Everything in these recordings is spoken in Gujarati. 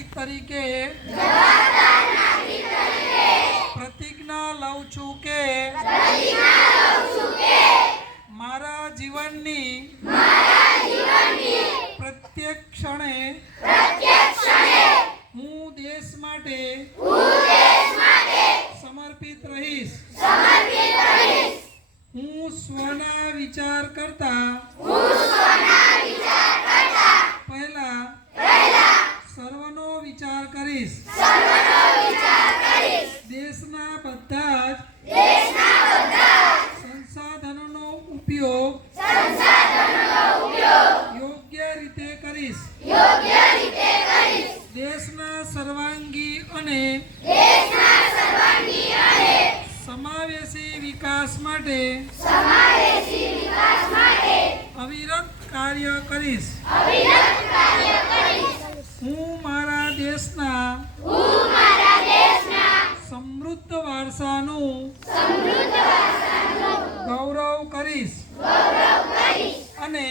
નાગરિક તરીકે પ્રતિજ્ઞા લઉં છું કે મારા જીવનની પ્રત્યેક ક્ષણે હું દેશ માટે સમર્પિત રહીશ. હું સ્વના વિચાર કરતા પહેલા સર્વનો વિચાર કરીશ. દેશના બધા જ સંસાધનોનો ઉપયોગ યોગ્ય રીતે કરીશ. દેશના સર્વાંગી અને સમાવેશી વિકાસ માટે અવિરત કાર્ય કરીશ. હું મારા દેશના સમૃદ્ધ વારસાનું ગૌરવ કરીશ અને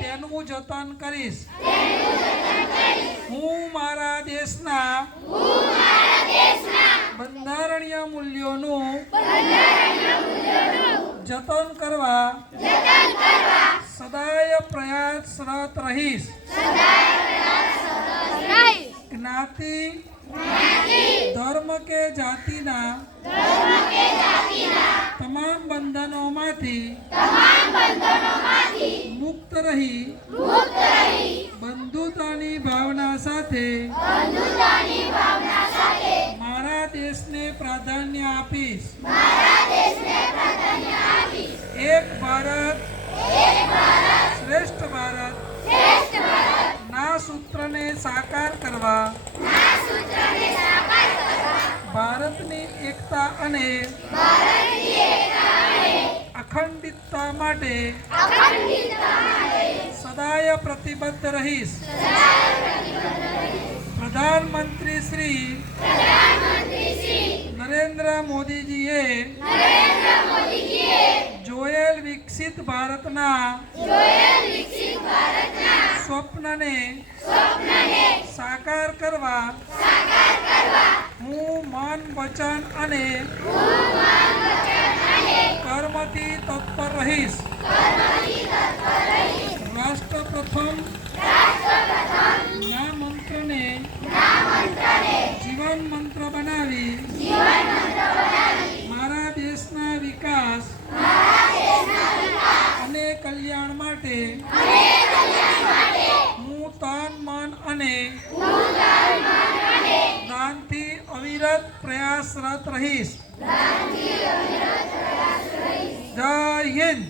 તેનું જતન કરીશ. હું મારા દેશના બંધારણીય મૂલ્યોનું જતન કરવા સદાય પ્રયાસરત રહીશ. જ્ઞાતિ, ધર્મ કે જાતિના તમામ બંધનોમાંથી મુક્ત રહી બંધુતાની ભાવના સાથે મારા દેશને પ્રાધાન્ય આપીશ. એક ભારત શ્રેષ્ઠ ભારત ના સૂત્રને સાકાર કરવા ભારતની એકતા અને અખંડિતતા માટે સદાય પ્રતિબદ્ધ રહીશ. પ્રધાનમંત્રી શ્રી નરેન્દ્ર મોદીજીએ જોયેલ વિકસિત ભારતના સ્વપ્નને સાકાર કરવા હું મન, વચન અને કર્મથી તત્પર રહીશ. રાષ્ટ્ર પ્રથમ ના મંત્રને જીવન મંત્ર બનાવી મારા દેશના વિકાસ અને કલ્યાણ માટે હું તન, મન અને દાનથી અવિરત પ્રયાસરત રહીશ. જય હિન્દ.